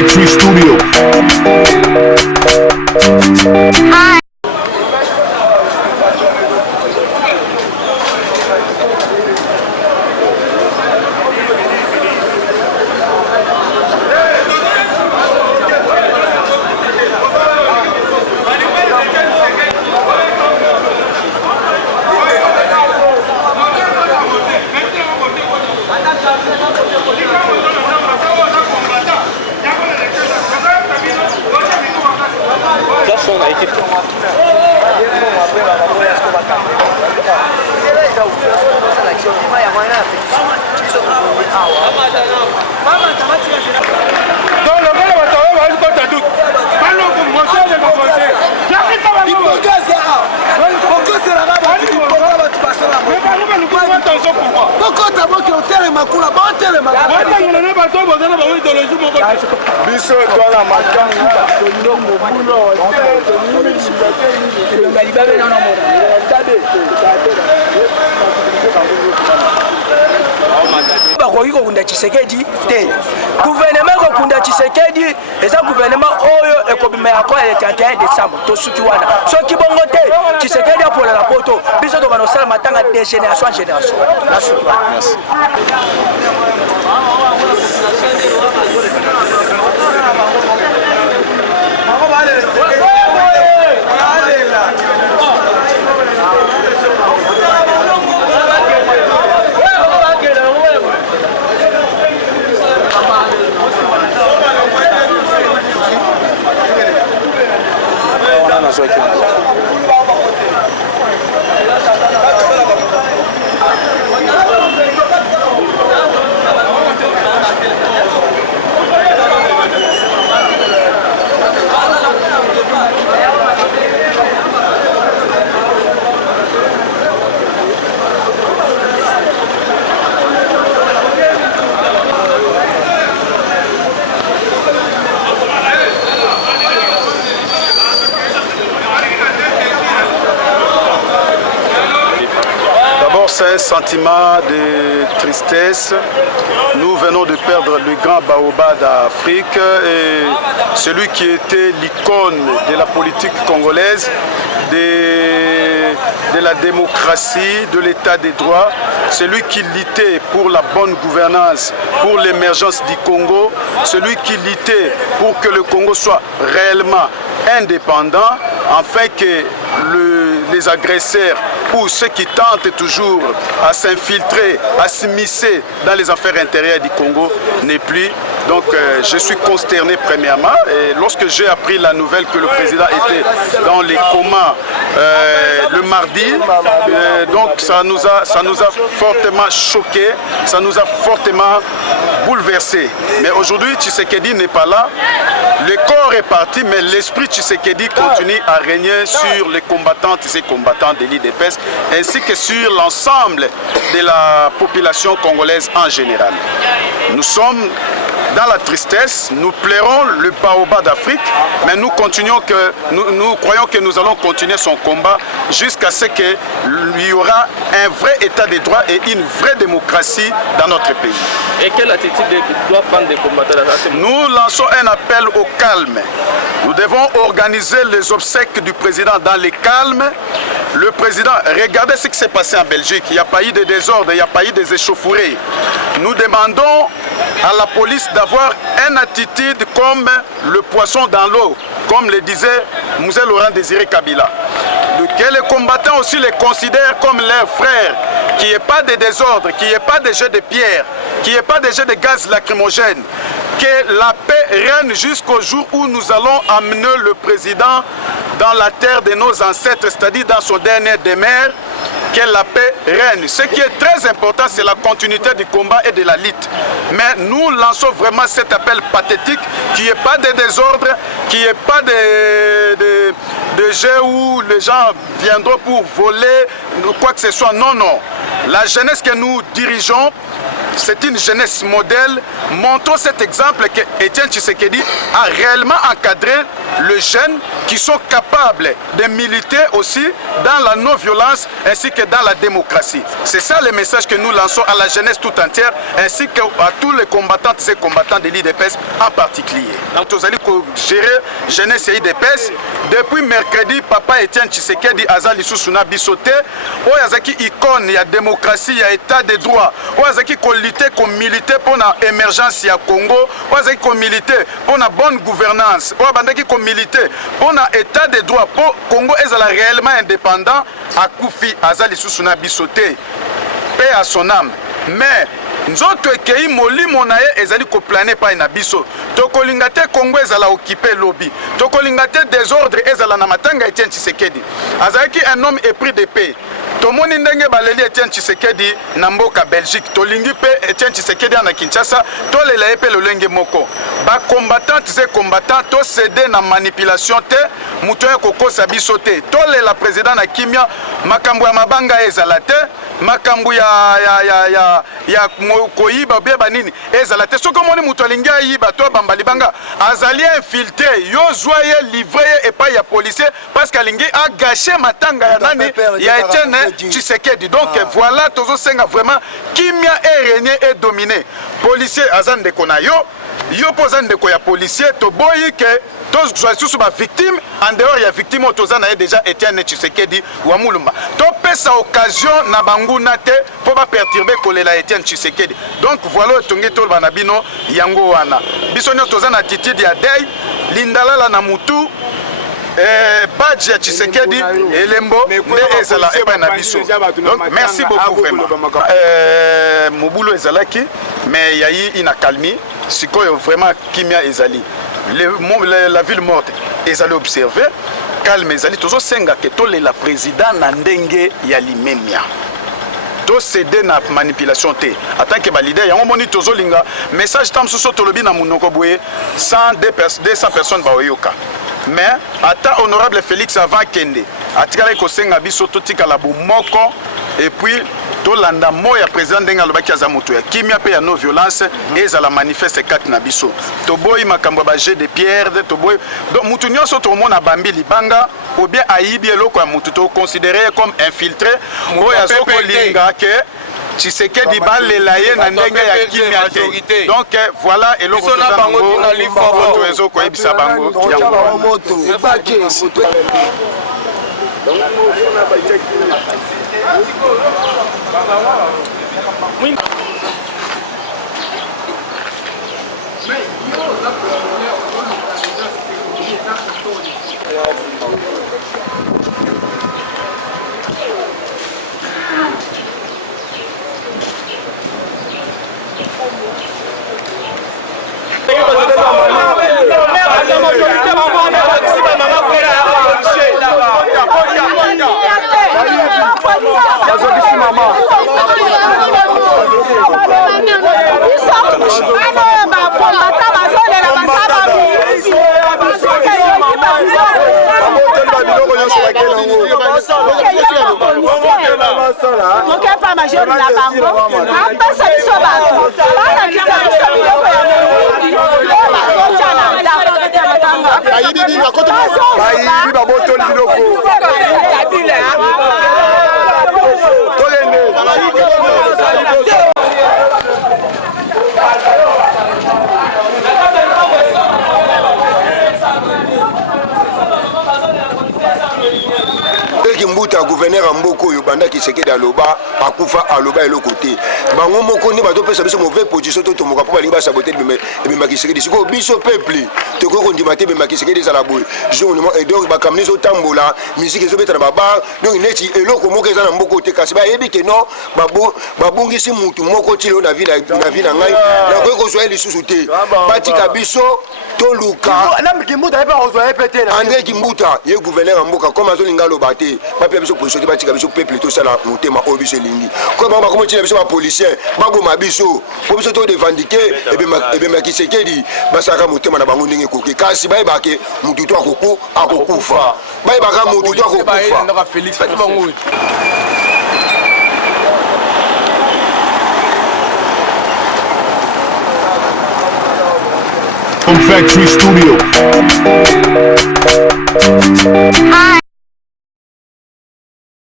Factory Studio. Hi. Tshisekedi te gouvernement kokunda Tshisekedi eza gouvernement oyo ekobima yako le 31 décembre tosuki wana soki bongo te Tshisekedi apola la poto biso to banosala matanga de génération en génération la suki wana. Merci. C'est un sentiment de tristesse. Nous venons de perdre le grand baobab d'Afrique et celui qui était l'icône de la politique congolaise, de la démocratie, de l'état des droits, celui qui luttait pour la bonne gouvernance, pour l'émergence du Congo, celui qui luttait pour que le Congo soit réellement indépendant, afin que les agresseurs ou ceux qui tentent toujours à s'infiltrer, à s'immiscer dans les affaires intérieures du Congo n'est plus. Donc je suis consterné premièrement et lorsque j'ai appris la nouvelle que le président était dans les comas le mardi, donc ça nous a fortement choqué, ça nous a fortement bouleversé. Mais aujourd'hui Tshisekedi n'est pas là, le corps est parti mais l'esprit Tshisekedi continue à régner sur les combattantes et ces combattants de l'IDPS ainsi que sur l'ensemble de la population congolaise en général. Nous sommes dans la tristesse, nous pleurons le baobab d'Afrique, mais nous croyons que nous allons continuer son combat jusqu'à ce qu'il y aura un vrai état de droit et une vraie démocratie dans notre pays. Et quelle attitude doit prendre les combattants? Nous lançons un appel au calme. Nous devons organiser les obsèques du président dans le calme. Le président, regardez ce qui s'est passé en Belgique. Il n'y a pas eu de désordre, il n'y a pas eu des échauffourées. Nous demandons à la police d'avoir une attitude comme le poisson dans l'eau, comme le disait Moussé Laurent Désiré Kabila. Que les combattants aussi les considèrent comme leurs frères, qu'il n'y ait pas de désordre, qu'il n'y ait pas de jets de pierre, qu'il n'y ait pas de jets de gaz lacrymogène, que la paix règne jusqu'au jour où nous allons amener le président dans la terre de nos ancêtres, c'est-à-dire dans son dernier demeure, que la paix règne. Ce qui est très important, c'est la continuité du combat et de la lutte. Mais nous lançons vraiment cet appel pathétique, qu'il n'y ait pas de désordre, qu'il n'y ait pas de jeux où les gens viendront pour voler, quoi que ce soit. Non, non. La jeunesse que nous dirigeons, c'est une jeunesse modèle. Montrons cet exemple que Etienne Tshisekedi a réellement encadré les jeunes qui sont capables de militer aussi dans la non-violence ainsi que dans la démocratie. C'est ça le message que nous lançons à la jeunesse tout entière ainsi qu'à tous les combattantes et combattants de l'IDPS en particulier. Donc, nous allons gérer jeunesse et IDPS. Depuis mercredi, papa Etienne Tshisekedi Azali Susuna Bissoté, Oyazaki icône, il y a démocratie, il y a état de droit. Oyazaki qu'on lutte, qu'on milite pour l'émergence à Congo. Oyazaki qu'on milite pour la bonne gouvernance. Oyazaki qu'on milite pour l'état de droit. Pour Congo est réellement indépendant. À Koufi Azali Susuna Bissoté, paix à son âme. Mais nzoto ekei molimo na ye ezali koplane pa na biso tokolinga te Congo ezala occupé lobby tokolinga te désordre ezala na matanga Etienne Tshisekedi azalaki un homme épris de paix tomoni ndenge baleli Etienne Tshisekedi na mboka Belgique tolingi pe Etienne Tshisekedi na Kinshasa tolela ye pe lolenge moko ba combattantes et combattants to céder na manipulation te muto ya kokosa biso te tolela président na kimia makambo ya mabanga ezala te makambo ya koyiba beba nini ezala te soki omoni mutu alingi ayiba to bamba libanga azali infiltré yo zwa ye livre ye epai ya policier parce qu'alingi agache matanga ya nani ya Etienne Tshisekedi. Donc voilà tozosenga vraiment kimia et régner et dominer policier aza ndeko na yo poza ndeko ya policier toboyi ke tous ba victime en dehors ya victime otozana ye déjà Etienne Tshisekedi wa mulumba to pesa occasion na banguna te pour ba perturber kolela Etienne Tshisekedi. Donc voilà tongi tol bana bino yango wana biso nyo tozana attitude ya deuil lindalala na mutu badge ya Tshisekedi elembo nde ezala epa na biso. Donc merci beaucoup vraiment. Mobulo ezalaki mais yayi ina calmi sikoyo vraiment kimia ezali la ville morte ezali observer calme ezali tozo senga ke tolela président na ndenge ya limemia to céder na manipulation te atant que ba leader yango moni tozo linga message tam soso tolobi na munoko boye 200 personnes ba oyoka mais ata honorable Félix avant kende atikala ko senga biso to tikala bomoko et puis tolanda moya président ndenga lobaki aza moto ya kimia pe ya no violence ezala manifeste 4 na biso toboyi makambo ba jet de pierre toboyi donc mutu nyonso to mona bambi libanga ou bien ayibi eloko ya mutu to considéré comme infiltré moya zoko linga ke Tshisekedi balela ye na ndenge ya kimia te. Donc voilà eloko to bango na lifoto ezoko ebisa bango yango moto oui. Mbuta gouverneur Mboko yobanda Tshisekedi aloba akufa aloba eloko te bango moko ni bato pesa biso mauvais position to tomoka po balinga saboter bemba Tshisekedi siko biso peuple toko kondima te bemba Tshisekedi za la boy journellement et donc bakamni zo tambola musique ezo beta na baba donc neti eloko moko eza na Mboko te kasi ba yebi ke non babungisi mutu moko tilo na vie na ngai na ko kozwa lisusu te batika biso toluka André Kimbuta ye gouverneur Mboka comme azolinga loba te papa biso position ba tika biso peuple to sala motema o biso lingi ko ba ko motina biso ba policier ba goma biso po biso to revendiquer ebe ma Tshisekedi basaka motema na bango ndenge koki kasi ba ebake mutu to akokufa ba ebaka mutu to akokufa Félix fati bango Hi.